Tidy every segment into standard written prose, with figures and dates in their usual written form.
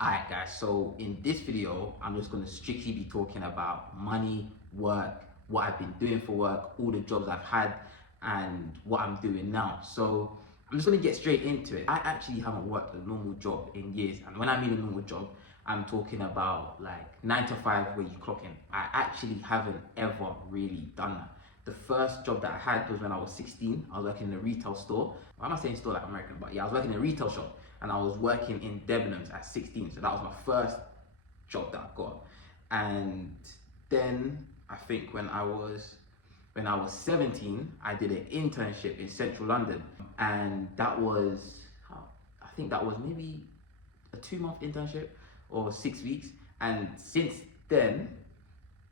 Alright guys, so in this video, I'm just going to strictly be talking about money, work, what I've been doing for work, all the jobs I've had, and what I'm doing now. So I'm just going to get straight into it. I actually haven't worked a normal job in years, and when I mean a normal job, I'm talking about like 9 to 5 where you clock in. I actually haven't ever really done that. The first job that I had was when I was 16. I was working in a retail store. Why am I saying store like American? But yeah, I was working in a retail shop and I was working in Debenhams at 16. So that was my first job that I got. And then I think when I was 17, I did an internship in central London. And that was, I think that was maybe a 2-month internship or 6 weeks. And since then,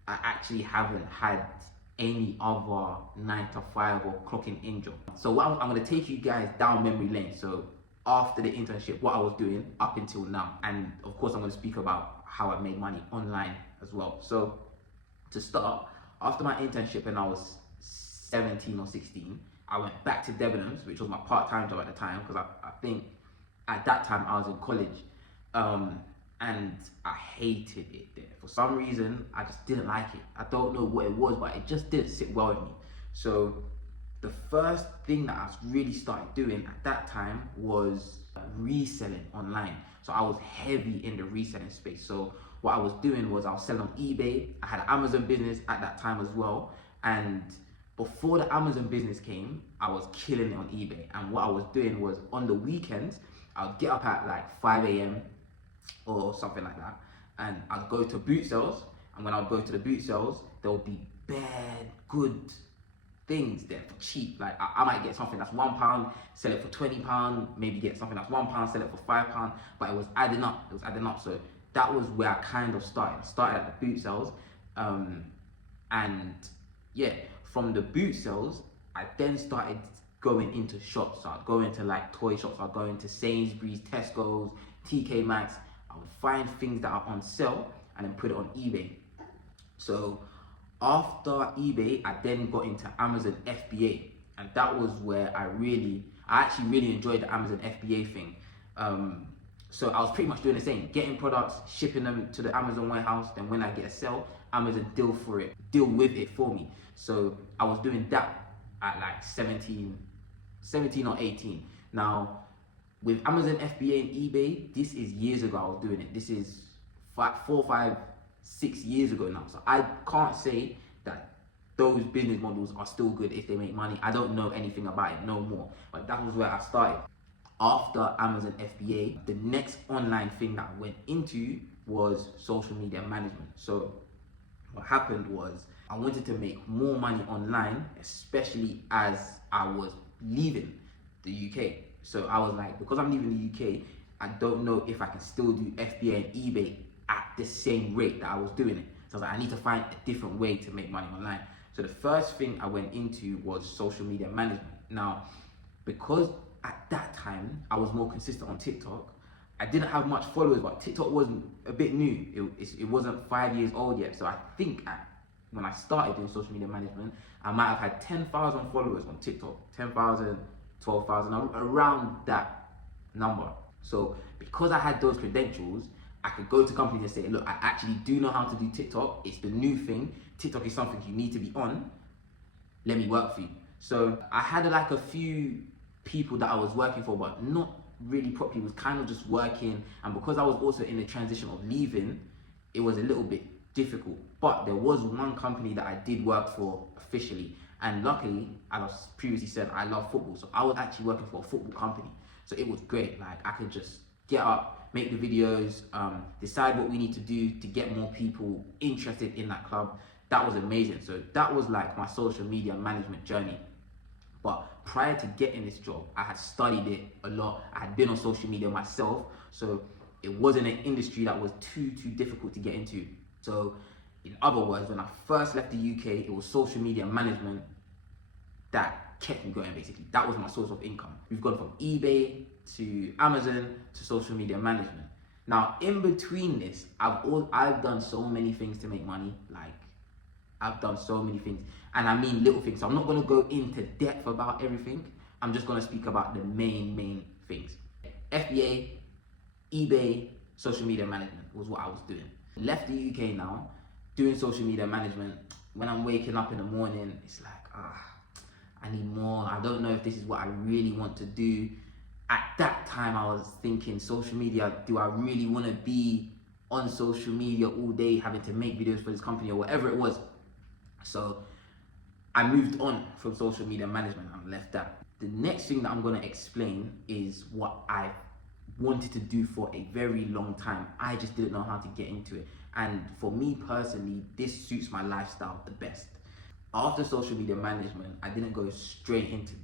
I actually haven't had any other 9 to 5 or clocking in job. So I'm going to take you guys down memory lane. So after the internship, what I was doing up until now. And of course, I'm going to speak about how I made money online as well. So to start, after my internship when I was 17 or 16, I went back to Debenhams, which was my part-time job at the time, because I think at that time I was in college. And I hated it there. For some reason, I just didn't like it. I don't know what it was, but it just didn't sit well with me. So the first thing that I really started doing at that time was reselling online. So I was heavy in the reselling space. So what I was doing was I was selling on eBay. I had an Amazon business at that time as well. And before the Amazon business came, I was killing it on eBay. And what I was doing was on the weekends, I would get up at like 5 a.m. or something like that, and I'd go to boot sales, and when I'd go to the boot sales, there would be bad, good things there for cheap. Like I might get something that's £1, sell it for £20, maybe get something that's £1, sell it for £5, but it was adding up, so that was where I kind of started. I started at the boot sales, and yeah, from the boot sales, I then started going into shops. So I'd go into like toy shops, I'd go into Sainsbury's, Tesco's, TK Maxx. I would find things that are on sale and then put it on eBay. So after eBay, I then got into Amazon FBA, and that was where I actually really enjoyed the Amazon FBA thing. So I was pretty much doing the same, getting products, shipping them to the Amazon warehouse. Then when I get a sale, Amazon deal with it for me. So I was doing that at like 17 or 18. Now, with Amazon FBA and eBay, this is years ago I was doing it. This is 4, 5, 6 years ago now. So I can't say that those business models are still good if they make money. I don't know anything about it no more. But that was where I started. After Amazon FBA, the next online thing that I went into was social media management. So what happened was I wanted to make more money online, especially as I was leaving the UK. So I was like, because I'm leaving the UK, I don't know if I can still do FBA and eBay at the same rate that I was doing it. So I was like, I need to find a different way to make money online. So the first thing I went into was social media management. Now, because at that time, I was more consistent on TikTok, I didn't have much followers, but TikTok wasn't a bit new. It wasn't 5 years old yet. So I think when I started doing social media management, I might have had 10,000 followers on TikTok, 10,000, 12,000, around that number. So because I had those credentials, I could go to companies and say, look, I actually do know how to do TikTok. It's the new thing. TikTok is something you need to be on. Let me work for you. So I had like a few people that I was working for, but not really properly. It was kind of just working. And because I was also in the transition of leaving, it was a little bit difficult. But there was one company that I did work for officially. And luckily, as I previously said, I love football. So I was actually working for a football company. So it was great. Like I could just get up, make the videos, decide what we need to do to get more people interested in that club. That was amazing. So that was like my social media management journey. But prior to getting this job, I had studied it a lot. I had been on social media myself. So it wasn't an industry that was too difficult to get into. So in other words, when I first left the UK, it was social media management that kept me going, basically. That was my source of income. We've gone from eBay to Amazon to social media management. Now, in between this, I've done so many things to make money. Like, I've done so many things. And I mean little things. So I'm not going to go into depth about everything. I'm just going to speak about the main things. FBA, eBay, social media management was what I was doing. Left the UK now, doing social media management. When I'm waking up in the morning, it's like, I need more. I don't know if this is what I really want to do. At that time, I was thinking, social media, do I really want to be on social media all day, having to make videos for this company or whatever it was? So I moved on from social media management and left that. The next thing that I'm going to explain is what I wanted to do for a very long time. I just didn't know how to get into it. And for me personally, this suits my lifestyle the best. After social media management, I didn't go straight into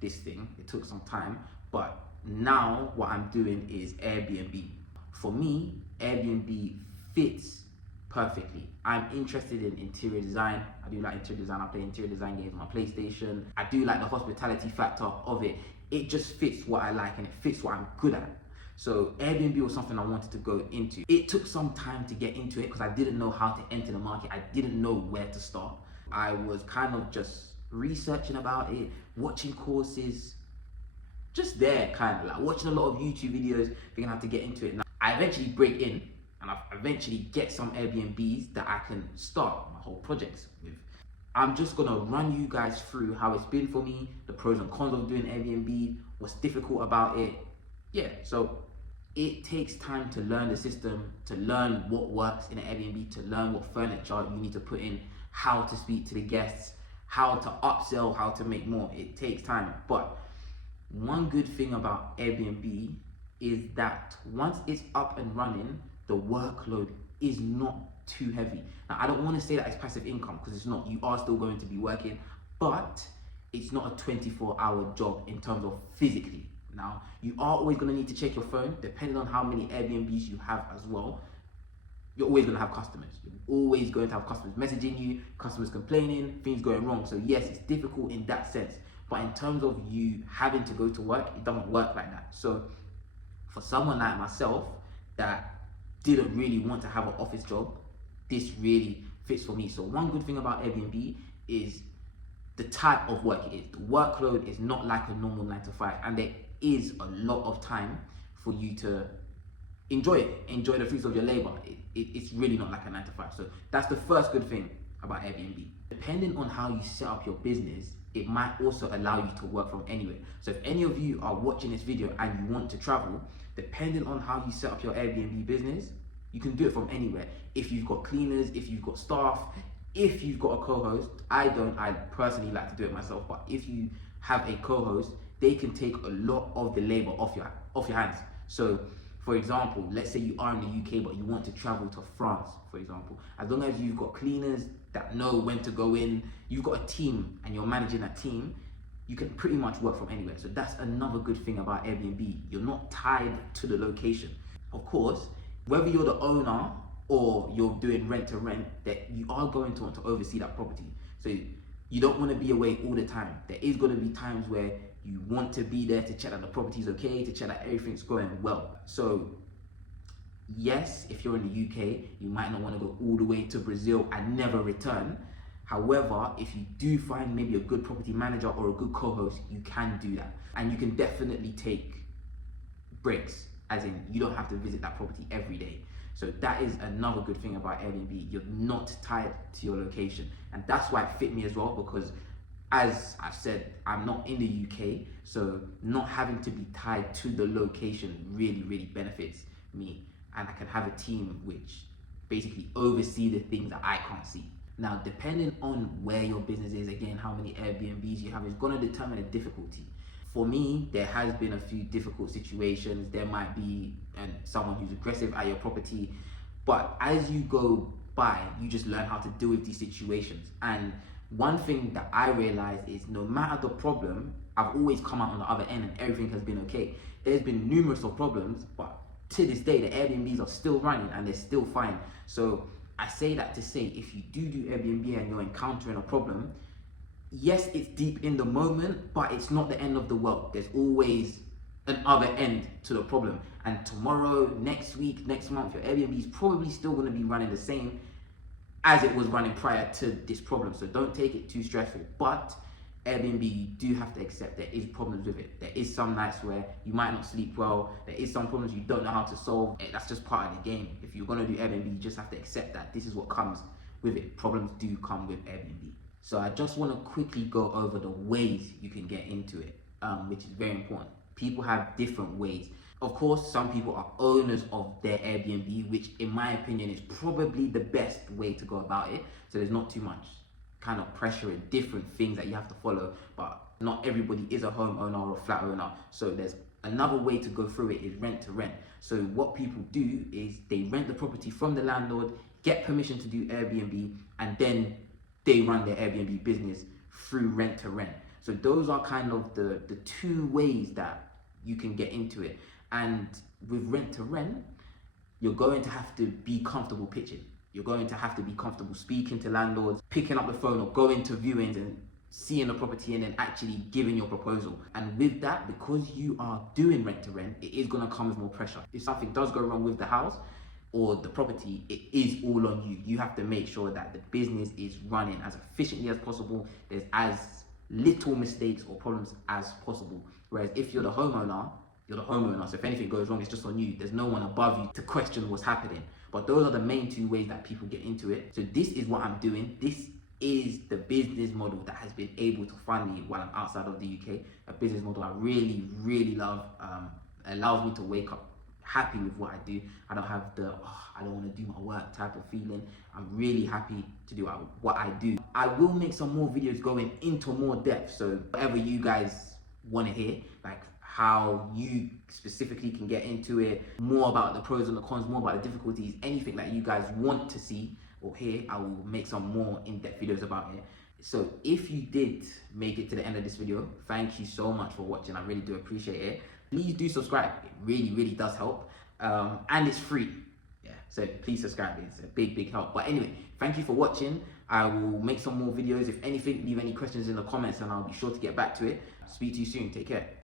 this thing. It took some time, but now what I'm doing is Airbnb. For me, Airbnb fits perfectly. I'm interested in interior design. I do like interior design. I play interior design games on my PlayStation. I do like the hospitality factor of it. It just fits what I like and it fits what I'm good at. So Airbnb was something I wanted to go into. It took some time to get into it because I didn't know how to enter the market. I didn't know where to start. I was kind of just researching about it, watching courses, just there, kind of like watching a lot of YouTube videos, figuring out how to get into it. Now, I eventually break in and I eventually get some Airbnbs that I can start my whole projects with. I'm just gonna run you guys through how it's been for me, the pros and cons of doing Airbnb, what's difficult about it. Yeah, so it takes time to learn the system, to learn what works in an Airbnb, to learn what furniture you need to put in, how to speak to the guests, how to upsell, how to make more. It takes time. But one good thing about Airbnb is that once it's up and running, the workload is not too heavy. Now, I don't want to say that it's passive income because it's not. You are still going to be working, but it's not a 24-hour job in terms of physically. Now, you are always going to need to check your phone, depending on how many Airbnbs you have as well. You're always going to have customers. You're always going to have customers messaging you, customers complaining, things going wrong. So yes, it's difficult in that sense. But in terms of you having to go to work, it doesn't work like that. So for someone like myself that didn't really want to have an office job, this really fits for me. So one good thing about Airbnb is the type of work it is. The workload is not like a normal 9 to 5, and there is a lot of time for you to enjoy it, enjoy the fruits of your labor. It's really not like a 9 to 5. So that's the first good thing about Airbnb. Depending on how you set up your business, it might also allow you to work from anywhere. So if any of you are watching this video and you want to travel, depending on how you set up your Airbnb business, you can do it from anywhere. If you've got cleaners, if you've got staff, if you've got a co-host, I personally like to do it myself, but if you have a co-host, they can take a lot of the labor off your hands. So for example, let's say you are in the UK but you want to travel to France, for example. As long as you've got cleaners that know when to go in, you've got a team and you're managing that team, you can pretty much work from anywhere. So that's another good thing about Airbnb. You're not tied to the location. Of course, whether you're the owner or you're doing rent to rent, that you are going to want to oversee that property. So you don't want to be away all the time. There is going to be times where you want to be there to check that the property is okay, to check that everything's going well. So yes, if you're in the UK, you might not want to go all the way to Brazil and never return. However, if you do find maybe a good property manager or a good co-host, you can do that. And you can definitely take breaks, as in you don't have to visit that property every day. So that is another good thing about Airbnb. You're not tied to your location. And that's why it fit me as well, because as I've said, I'm not in the UK, so not having to be tied to the location really, really benefits me. And I can have a team which basically oversee the things that I can't see. Now, depending on where your business is, again, how many Airbnbs you have is going to determine the difficulty. For me, there has been a few difficult situations. There might be someone who's aggressive at your property, but as you go by, you just learn how to deal with these situations. And one thing that I realized is no matter the problem, I've always come out on the other end and everything has been okay. There's been numerous of problems, but to this day, the Airbnbs are still running and they're still fine. So I say that to say, if you do Airbnb and you're encountering a problem, yes, it's deep in the moment, but it's not the end of the world. There's always an other end to the problem. And tomorrow, next week, next month, your Airbnb is probably still going to be running the same as it was running prior to this problem. So don't take it too stressful. But Airbnb, you do have to accept there is problems with it. There is some nights where you might not sleep well. There is some problems you don't know how to solve. That's just part of the game. If you're gonna do Airbnb, you just have to accept that this is what comes with it. Problems do come with Airbnb. So I just want to quickly go over the ways you can get into it, which is very important. People have different ways. Of course, some people are owners of their Airbnb, which in my opinion is probably the best way to go about it. So there's not too much kind of pressure and different things that you have to follow, but not everybody is a homeowner or a flat owner. So there's another way to go through it is rent to rent. So what people do is they rent the property from the landlord, get permission to do Airbnb, and then they run their Airbnb business through rent to rent. So those are kind of the two ways that you can get into it. And with rent to rent, you're going to have to be comfortable pitching. You're going to have to be comfortable speaking to landlords, picking up the phone or going to viewings and seeing the property and then actually giving your proposal. And with that, because you are doing rent to rent, it is going to come with more pressure. If something does go wrong with the house or the property, it is all on you. You have to make sure that the business is running as efficiently as possible. There's as little mistakes or problems as possible. Whereas if you're the homeowner, you're the homeowner, so if anything goes wrong, it's just on you. There's no one above you to question what's happening. But those are the main two ways that people get into it. So this is what I'm doing. This is the business model that has been able to fund me while I'm outside of the UK. A business model I really, really love. Allows me to wake up happy with what I do. I don't have the, I don't want to do my work type of feeling. I'm really happy to do what I do. I will make some more videos going into more depth. So whatever you guys want to hear, like how you specifically can get into it, more about the pros and the cons, more about the difficulties, anything that you guys want to see or hear, I will make some more in-depth videos about it. So if you did make it to the end of this video, thank you so much for watching. I really do appreciate it. Please do subscribe. It really, really does help. And it's free. Yeah, so please subscribe. It's a big, big help. But anyway, thank you for watching. I will make some more videos. If anything, leave any questions in the comments and I'll be sure to get back to it. Speak to you soon. Take care.